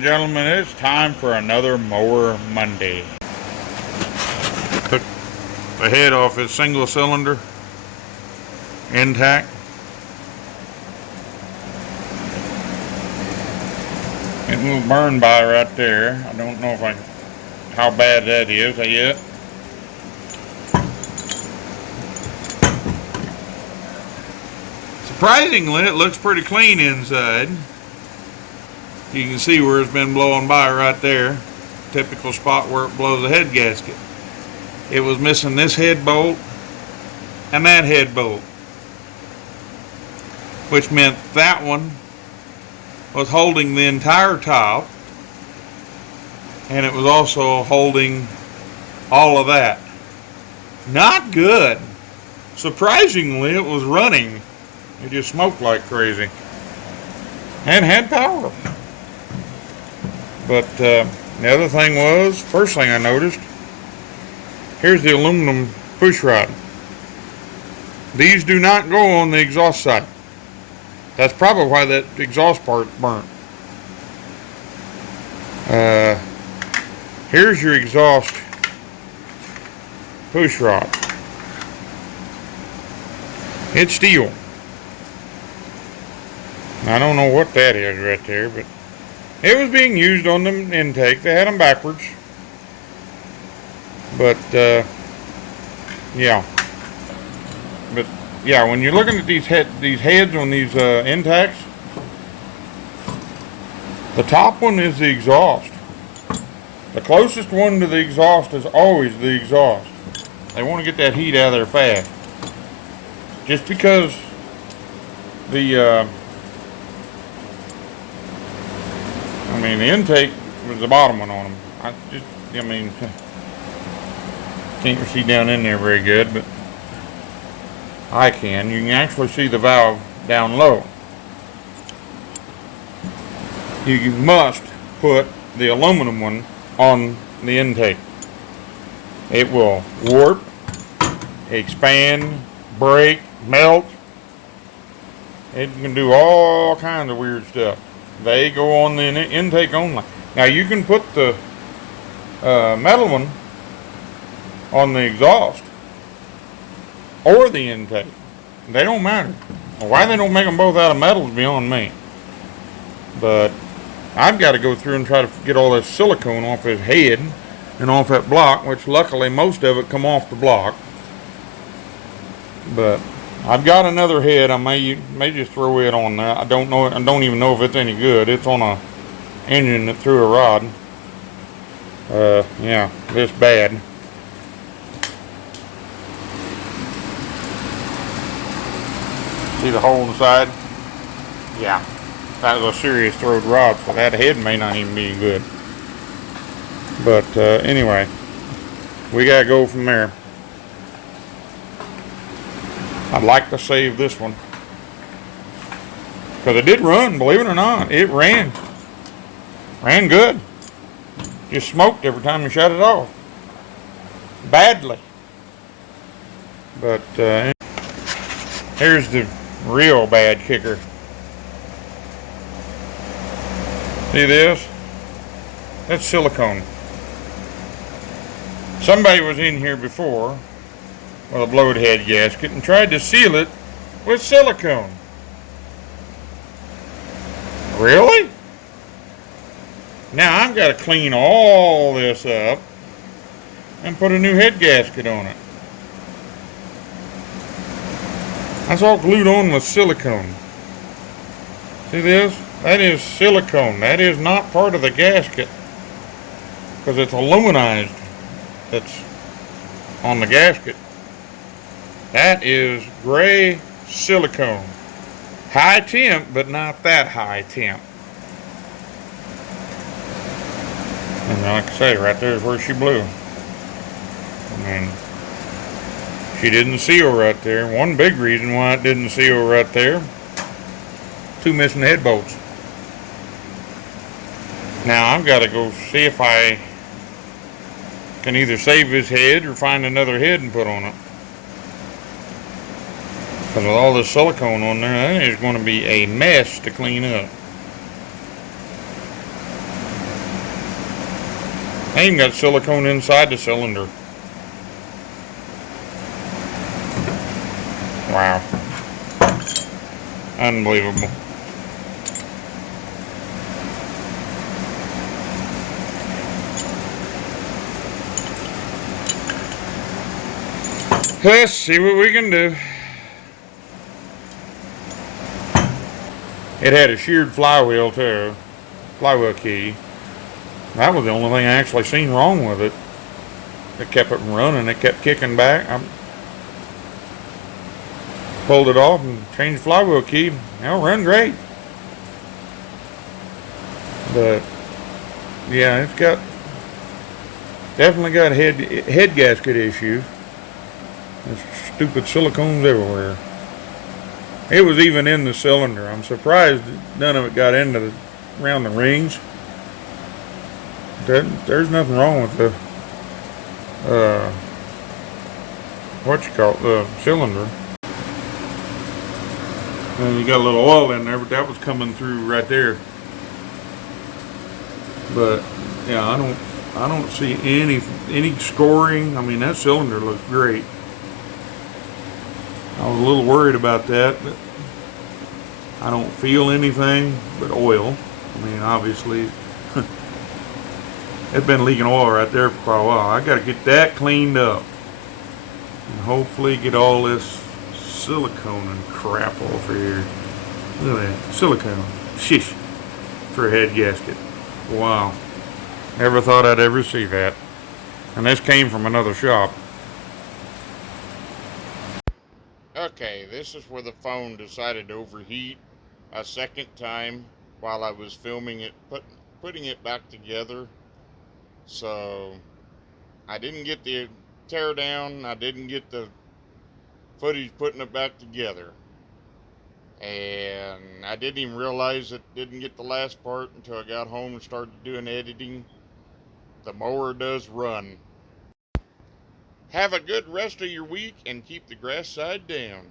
and gentlemen, it's time for another Mower Monday. Took the head off his single cylinder intact. It will burn by right there. I don't know how bad that is yet. Surprisingly, it looks pretty clean inside. You can see where it's been blowing by right there. Typical spot where it blows the head gasket. It was missing this head bolt and that head bolt, which meant that one was holding the entire top, and it was also holding all of that. Not good. Surprisingly, it was running. It just smoked like crazy and had power. But the other thing was, first thing I noticed, here's the aluminum push rod. These do not go on the exhaust side. That's probably why that exhaust part burnt. Here's your exhaust push rod. It's steel. I don't know what that is right there, but it was being used on the intake. They had them backwards. But, yeah. But, yeah, when you're looking at these heads on these intakes, the top one is the exhaust. The closest one to the exhaust is always the exhaust. They want to get that heat out of there fast. Just because the the intake was the bottom one on them. Can't see down in there very good, but I can. You can actually see the valve down low. You must put the aluminum one on the intake. It will warp, expand, break, melt. It can do all kinds of weird stuff. They go on the intake only. Now you can put the metal one on the exhaust or the intake. They don't matter. Why they don't make them both out of metal is beyond me. But I've got to go through and try to get all this silicone off his head and off that block, which luckily most of it come off the block. But I've got another head. I may just throw it on that. I don't know. I don't even know if it's any good. It's on a engine that threw a rod. Yeah, this bad. See the hole in the side? Yeah, that was a serious throwed rod, so that head may not even be good. But anyway, we gotta go from there. I'd like to save this one, because it did run, believe it or not. It ran good. Just smoked every time you shut it off, badly. But here's the real bad kicker. See this? That's silicone. Somebody was in here before with a blowed head gasket and tried to seal it with silicone. Really? Now I've got to clean all this up and put a new head gasket on it. That's all glued on with silicone. See this? That is silicone. That is not part of the gasket, because it's aluminized. That's on the gasket. That is gray silicone. High temp, but not that high temp. And like I say, right there is where she blew. She didn't seal right there. One big reason why it didn't seal right there, 2 missing head bolts. Now I've got to go see if I can either save his head or find another head and put on it. Because with all this silicone on there, that is going to be a mess to clean up. I even got silicone inside the cylinder. Wow. Unbelievable. Let's see what we can do. It had a sheared flywheel too. Flywheel key. That was the only thing I actually seen wrong with it. It kept it running. It kept kicking back. I pulled it off and changed the flywheel key. It'll run great. But yeah, it's got definitely got head gasket issues. There's stupid silicones everywhere. It was even in the cylinder. I'm surprised none of it got into around the rings. There's nothing wrong with the the cylinder. And you got a little oil in there, but that was coming through right there. But yeah, I don't see any scoring. I mean, that cylinder looks great. I was a little worried about that, but I don't feel anything but oil. I mean, obviously, it's been leaking oil right there for quite a while. I got to get that cleaned up and hopefully get all this silicone and crap off of here. Look at that silicone. Shish, for a head gasket. Wow. Never thought I'd ever see that. And this came from another shop. Okay, this is where the phone decided to overheat a second time while I was filming it, putting it back together. So I didn't get the teardown. I didn't get the footage putting it back together. And I didn't even realize it didn't get the last part until I got home and started doing editing. The mower does run. Have a good rest of your week and keep the grass side down.